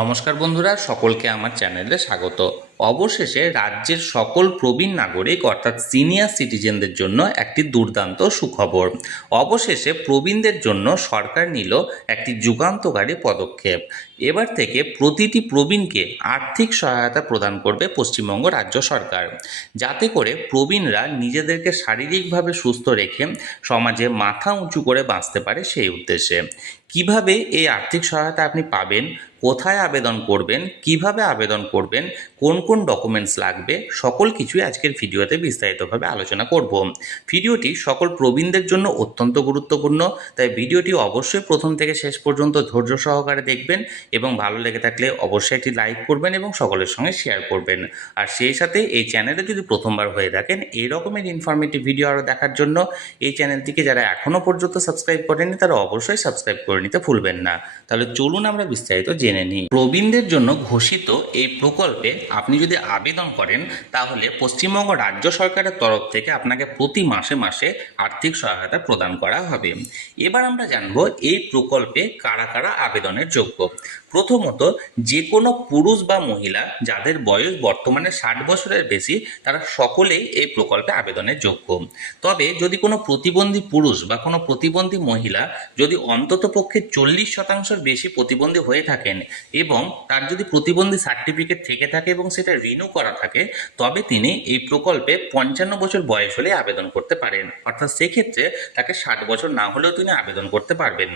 নমস্কার বন্ধুরা, সকলকে আমার চ্যানেলে স্বাগত। অবশেষে রাজ্যের সকল প্রবীণ নাগরিক অর্থাৎ সিনিয়র সিটিজেনদের জন্য একটি দুর্দান্ত সুখবর। অবশেষে প্রবীণদের জন্য সরকার নিল একটি যুগান্তকারী পদক্ষেপ। এবার থেকে প্রতিটি প্রবীণকে আর্থিক সহায়তা প্রদান করবে পশ্চিমবঙ্গ রাজ্য সরকার, যাতে করে প্রবীণরা নিজেদেরকে শারীরিকভাবে সুস্থ রেখে সমাজে মাথা উঁচু করে বাঁচতে পারে সেই উদ্দেশ্যে। কিভাবে এই আর্থিক সহায়তা আপনি পাবেন, কোথায় আবেদন করবেন, কিভাবে আবেদন করবেন, কোন কোন ডকুমেন্টস লাগবে, সকল কিছুই আজকের ভিডিওতে বিস্তারিতভাবে আলোচনা করব। ভিডিওটি সকল প্রবীণদের জন্য অত্যন্ত গুরুত্বপূর্ণ, তাই ভিডিওটি অবশ্যই প্রথম থেকে শেষ পর্যন্ত ধৈর্য সহকারে দেখবেন এবং ভালো লেগে থাকলে অবশ্যই একটি লাইক করবেন এবং সকলের সঙ্গে শেয়ার করবেন। আর সেই সাথে এই চ্যানেলে যদি প্রথমবার হয়ে থাকেন এই রকমের ইনফরমেটিভ ভিডিও আরও দেখার জন্য এই চ্যানেলটিকে যারা এখনও পর্যন্ত সাবস্ক্রাইব করেনি তারা অবশ্যই সাবস্ক্রাইব করে নিতে ভুলবেন না। তাহলে চলুন আমরা বিস্তারিত জেনে নিই। প্রবীণদের জন্য ঘোষিত এই প্রকল্পে আপনি যদি আবেদন করেন তাহলে পশ্চিমবঙ্গ রাজ্য সরকারের তরফ থেকে আপনাকে প্রতি মাসে মাসে আর্থিক সহায়তা প্রদান করা হবে। এবার আমরা জানবো এই প্রকল্পে কারা কারা আবেদনের যোগ্য। প্রথমত, যে কোনো পুরুষ বা মহিলা যাদের বয়স বর্তমানে 60 বছরের বেশি তারা সকলেই এই প্রকল্পে আবেদনের যোগ্য। তবে যদি কোনো প্রতিবন্ধী পুরুষ বা কোনো প্রতিবন্ধী মহিলা যদি অন্ততপক্ষে 40% বেশি প্রতিবন্ধী হয়ে থাকেন এবং তার যদি প্রতিবন্ধী সার্টিফিকেট থেকে থাকে এবং সেটা রিনিউ করা থাকে, তবে তিনি এই প্রকল্পে 55 বছর বয়স হলে আবেদন করতে পারেন। অর্থাৎ সেক্ষেত্রে তাকে 60 বছর না হলেও তিনি আবেদন করতে পারবেন।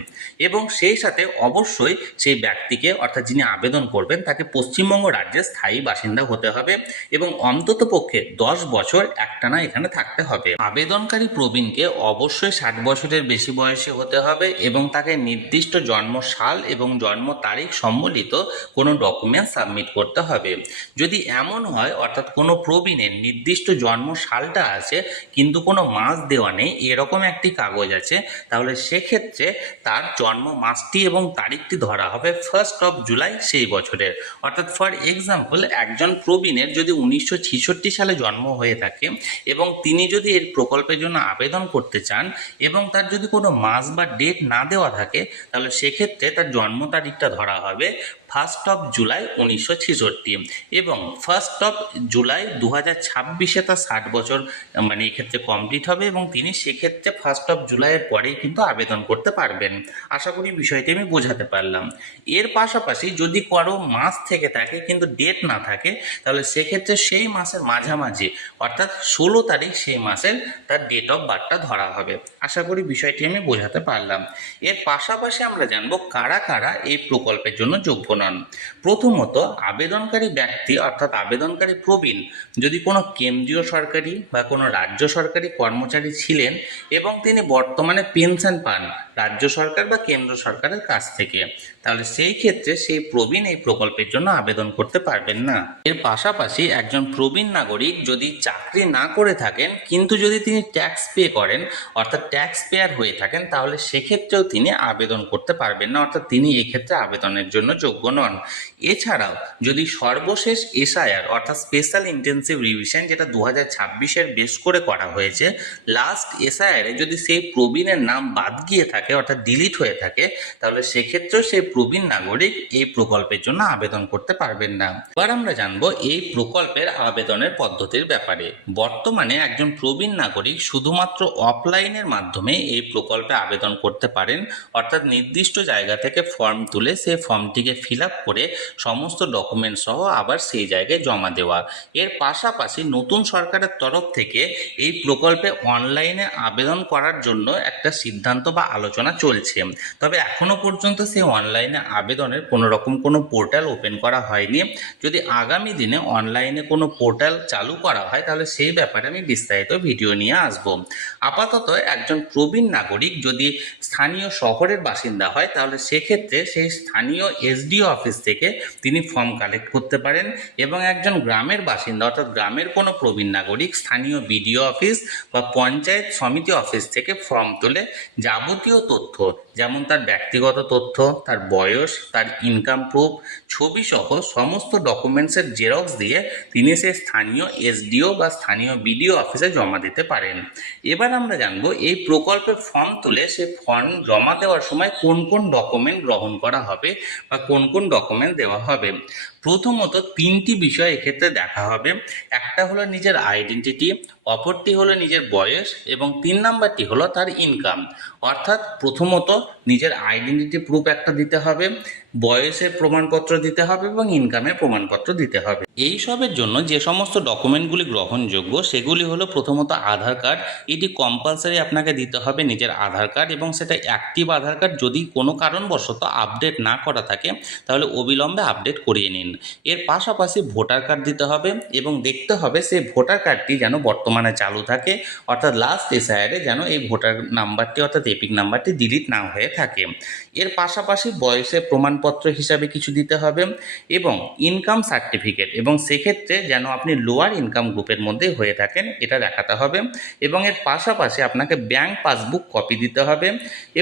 এবং সেই সাথে অবশ্যই সেই ব্যক্তিকে অর্থাৎ যিনি আবেদন করবেন তাকে পশ্চিমবঙ্গ রাজ্যের স্থায়ী বাসিন্দা হতে হবে এবং অন্ততপক্ষে 10 বছর একটানা এখানে থাকতে হবে। আবেদনকারী প্রবীণকে অবশ্যই 60 বছরের বেশি বয়সী হতে হবে এবং তাকে নির্দিষ্ট জন্ম সাল এবং জন্ম তারিখ সম্বলিত কোনো ডকুমেন্ট সাবমিট করতে হবে। যদি এমন হয় অর্থাৎ কোনো প্রবীণের নির্দিষ্ট জন্ম সালটা আছে কিন্তু কোনো মাস দেওয়া নেই এরকম একটি কাগজ আছে, তাহলে সেক্ষেত্রে তার জন্ম মাসটি এবং তারিখটি ধরা হবে 1 জুলাই সেই বছরের। অর্থাৎ ফর এক্সাম্পল, একজন প্রবীণের যদি 1966 সালে জন্ম হয়ে থাকে এবং তিনি যদি এর প্রকল্পের জন্য আবেদন করতে চান এবং তার যদি কোনো মাস বা ডেট না দেওয়া থাকে তাহলে সেক্ষেত্রে তার জন্ম তারিখটা ধরা হবে 1 জুলাই 1966 এবং 1 জুলাই 2026 তার 60 বছর মানে এক্ষেত্রে কমপ্লিট হবে এবং তিনি সেক্ষেত্রে 1 জুলাইয়ের পরেই কিন্তু আবেদন করতে পারবেন। আশা করি বিষয়টি আমি বোঝাতে পারলাম। এর পাশাপাশি যদি কারো মাস থেকে থাকে কিন্তু ডেট না থাকে তাহলে সেক্ষেত্রে সেই মাসের মাঝামাঝি অর্থাৎ 16 তারিখ সেই মাসের তার ডেট অফ বার্থটা ধরা হবে। আশা করি বিষয়টি আমি বোঝাতে পারলাম। এর পাশাপাশি আমরা জানবো কারা কারা এই প্রকল্পের জন্য যোগ্য নন। প্রথমত, আবেদনকারী ব্যক্তি অর্থাৎ আবেদনকারী প্রবীণ যদি কোনো কেন্দ্রীয় সরকারি বা কোনো রাজ্য সরকারি কর্মচারী ছিলেন এবং তিনি বর্তমানে পেনশন পান রাজ্য সরকার বা কেন্দ্র সরকারের কাছ থেকে, তাহলে সেই ক্ষেত্রে সেই প্রবীণ এই প্রকল্পের জন্য আবেদন করতে পারবেন না। এর পাশাপাশি একজন প্রবীণ নাগরিক যদি চাকরি না করে থাকেন কিন্তু যদি তিনি ট্যাক্স পে করেন অর্থাৎ ট্যাক্স পেয়ার হয়ে থাকেন তাহলে সেক্ষেত্রেও তিনি আবেদন করতে পারবেন না, অর্থাৎ তিনি এক্ষেত্রে আবেদনের জন্য যোগ্য নন। এছাড়াও যদি সর্বশেষ এসআইআর অর্থাৎ স্পেশাল ইন্টেনসিভ রিভিশন যেটা 2026-এর বেস করে করা হয়েছে, লাস্ট এসআইআরে যদি সেই প্রবীণের নাম বাদ গিয়ে থাকে অর্থাৎ ডিলিট হয়ে থাকে তাহলে সেক্ষেত্রেও সেই প্রবীণ নাগরিক এই প্রকল্পের জন্য আবেদন করতে পারবেন না। এবার আমরা জানবো এই প্রকল্পের আবেদনের পদ্ধতির ব্যাপারে। বর্তমানে একজন প্রবীণ নাগরিক শুধুমাত্র অফলাইনের মাধ্যমে এই প্রকল্পে আবেদন করতে পারেন, অর্থাৎ নির্দিষ্ট জায়গা থেকে ফর্ম তুলে সেই ফর্মটিকে ফিল আপ করে সমস্ত ডকুমেন্ট সহ আবার সেই জায়গায় জমা দেওয়া। এর পাশাপাশি নতুন সরকারের তরফ থেকে এই প্রকল্পে অনলাইনে আবেদন করার জন্য একটা সিদ্ধান্ত বা আলোচনা চলছে, তবে এখনো পর্যন্ত সেই অনলাইনে আবেদনের কোনো রকম কোনো পোর্টাল ওপেন করা হয়নি। যদি আগামী দিনে অনলাইনে কোনো পোর্টাল চালু করা হয় তাহলে সেই ব্যাপারে আমি বিস্তারিত ভিডিও নিয়ে আসব। আপাতত একজন প্রবীণ নাগরিক যদি স্থানীয় শহরের বাসিন্দা হয় তাহলে সেক্ষেত্রে সেই স্থানীয় এসডিও অফিস থেকে তিনি ফর্ম কালেক্ট করতে পারেন এবং একজন গ্রামের বাসিন্দা অর্থাৎ গ্রামের কোনো প্রবীণ নাগরিক স্থানীয় বিডিও অফিস বা পঞ্চায়েত সমিতি অফিস থেকে ফর্ম তুলে যাবতীয় তথ্য যেমন তার ব্যক্তিগত তথ্য, তার বয়স, তার ইনকাম প্রুফ, ছবি সহ সমস্ত ডকুমেন্টসের জেরক্স দিয়ে তিনি সেই স্থানীয় এসডিও বা স্থানীয় বিডিও অফিসে জমা দিতে পারেন। এবার আমরা জানবো এই প্রকল্পের ফর্ম তুলে সেই ফর্ম জমা দেওয়ার সময় কোন কোন ডকুমেন্ট গ্রহণ করা হবে বা কোন কোন ডকুমেন্ট দেওয়া হবে। প্রথমত 3টি বিষয় এক্ষেত্রে দেখা হবে। একটা হলো নিজের আইডেন্টিটি, অপরটি হলো নিজের বয়স এবং 3 নাম্বারটি হলো তার ইনকাম। অর্থাৎ প্রথমত নিজের আইডেন্টিটি প্রুফ একটা দিতে হবে, বয়সের প্রমাণপত্র দিতে হবে এবং ইনকামের প্রমাণপত্র দিতে হবে। এই সবের জন্য যে সমস্ত ডকুমেন্টগুলি গ্রহণযোগ্য সেগুলি হলো প্রথমত আধার কার্ড। এটি কম্পালসারি আপনাকে দিতে হবে নিজের আধার কার্ড, এবং সেটা অ্যাক্টিভ আধার কার্ড। যদি কোনো কারণবশত আপডেট না করা থাকে তাহলে অবিলম্বে আপডেট করিয়ে নিন। এর পাশাপাশি ভোটার কার্ড দিতে হবে এবং দেখতে হবে সেই ভোটার কার্ডটি যেন বর্তমানে চালু থাকে, অর্থাৎ লাস্ট এসআইআরে যেন এই ভোটার নাম্বারটি অর্থাৎ এপিক নাম্বারটি ডিলিট না হয়ে থাকে। এর পাশাপাশি বয়সের প্রমাণপত্র হিসাবে কিছু দিতে হবে এবং ইনকাম সার্টিফিকেট, এবং সেক্ষেত্রে যেন আপনি লোয়ার ইনকাম গ্রুপের মধ্যে হয়ে থাকেন এটা দেখাতে হবে। এবং এর পাশাপাশি আপনাকে ব্যাংক পাসবুক কপি দিতে হবে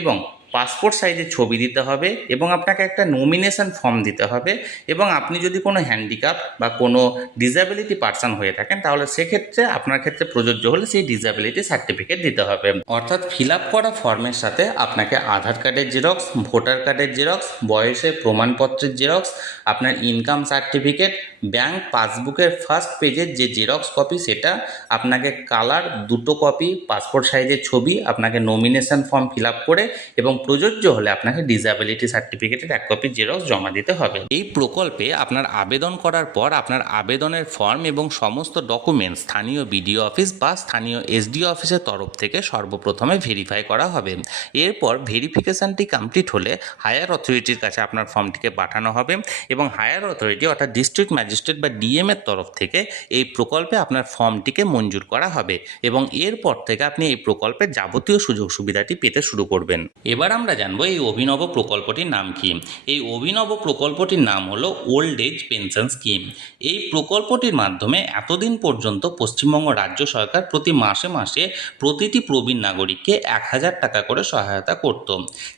এবং পাসপোর্ট সাইজের ছবি দিতে হবে এবং আপনাকে একটা নমিনেশন ফর্ম দিতে হবে। এবং আপনি যদি কোনো হ্যান্ডিক্যাপ বা কোনো ডিসএবিলিটি পার্সন হয়ে থাকেন তাহলে সেক্ষেত্রে আপনার ক্ষেত্রে প্রযোজ্য হলে সেই ডিসএবিলিটি সার্টিফিকেট দিতে হবে। অর্থাৎ ফিল আপ করা ফর্মের সাথে আপনাকে আধার কার্ডের জেরক্স, ভোটার কার্ডের জেরক্স, বয়সের প্রমাণপত্রের জেরক্স, আপনার ইনকাম সার্টিফিকেট, ব্যাংক পাসবুকের ফার্স্ট পেজের যে জেরক্স কপি সেটা, আপনাকে কালার 2টো কপি, পাসপোর্ট সাইজের ছবি, আপনাকে নমিনেশন ফর্ম ফিল আপ করে এবং প্রযোজ্য হলে আপনাকে ডিসএবিলিটি সার্টিফিকেটের 1 কপি জেরক্স জমা দিতে হবে। এই প্রকল্পে আপনার আবেদন করার পর আপনার আবেদনের ফর্ম এবং সমস্ত ডকুমেন্টস স্থানীয় বিডিও অফিস বা স্থানীয় এসডিও অফিসের তরফ থেকে সর্বপ্রথমে ভেরিফাই করা হবে। এরপর ভেরিফিকেশনটি কমপ্লিট হলে হায়ার অথরিটির কাছে আপনার ফর্মটিকে পাঠানো হবে এবং হায়ার অথরিটি অর্থাৎ ডিস্ট্রিক্ট ম্যাজিস্ট্রেট বা ডিএম এর তরফ থেকে এই প্রকল্পে আপনার ফর্মটিকে মঞ্জুর করা হবে এবং এরপর থেকে আপনি এই প্রকল্পের যাবতীয় সুযোগ সুবিধাটি পেতে শুরু করবেন। এবার আমরা জানবো এই অভিনব প্রকল্পটির নাম কি। এই অভিনব প্রকল্পটির নাম হলো ওল্ড এজ পেনশন স্কিম। এই প্রকল্পটির মাধ্যমে এতদিন পর্যন্ত পশ্চিমবঙ্গ রাজ্য সরকার প্রতি মাসে মাসে প্রতিটি প্রবীণ নাগরিককে 1000 টাকা করে সহায়তা করত।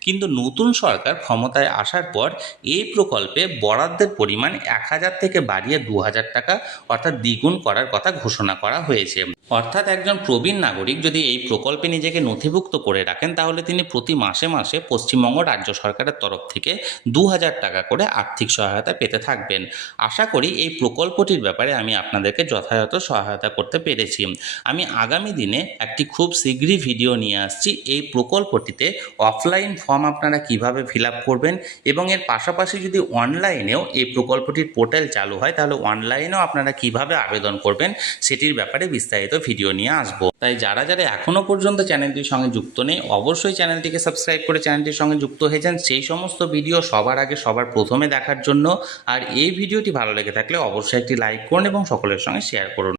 কিন্তু নতুন সরকার ক্ষমতায় আসার পর এই প্রকল্পে বরাদ্দের পরিমাণ 1000 থেকে বাড়িয়ে 2000 টাকা অর্থাৎ দ্বিগুণ করার কথা ঘোষণা করা হয়েছে। অর্থাৎ একজন প্রবীণ নাগরিক যদি এই প্রকল্পে নিজেকে নথিভুক্ত করে রাখেন তাহলে তিনি প্রতি মাসে মাসে পশ্চিমবঙ্গ রাজ্য সরকারের তরফ থেকে 2000 টাকা করে আর্থিক সহায়তা পেতে থাকবেন। আশা করি এই প্রকল্পটির ব্যাপারে আমি আপনাদেরকে যথাযথ সহায়তা করতে পেরেছি। আমি আগামী দিনে একটি খুব শীঘ্রই ভিডিও নিয়ে আসছি এই প্রকল্পটিতে অফলাইন ফর্ম আপনারা কিভাবে ফিল আপ করবেন এবং এর পাশাপাশি যদি অনলাইনেও এই প্রকল্পটির পোর্টাল চালু হয় তাহলে অনলাইনেও আপনারা কিভাবে আবেদন করবেন সেটির ব্যাপারে বিস্তারিত ভিডিও নিয়ে আসবো। তাই যারা যারা এখনও পর্যন্ত চ্যানেলটির সঙ্গে যুক্ত নেই অবশ্যই চ্যানেলটিকে সাবস্ক্রাইব করে চ্যানেলটির সঙ্গে যুক্ত হয়ে যান সেই সমস্ত ভিডিও সবার আগে সবার প্রথমে দেখার জন্য। আর এই ভিডিওটি ভালো লেগে থাকলে অবশ্যই একটি লাইক করুন এবং সকলের সঙ্গে শেয়ার করুন।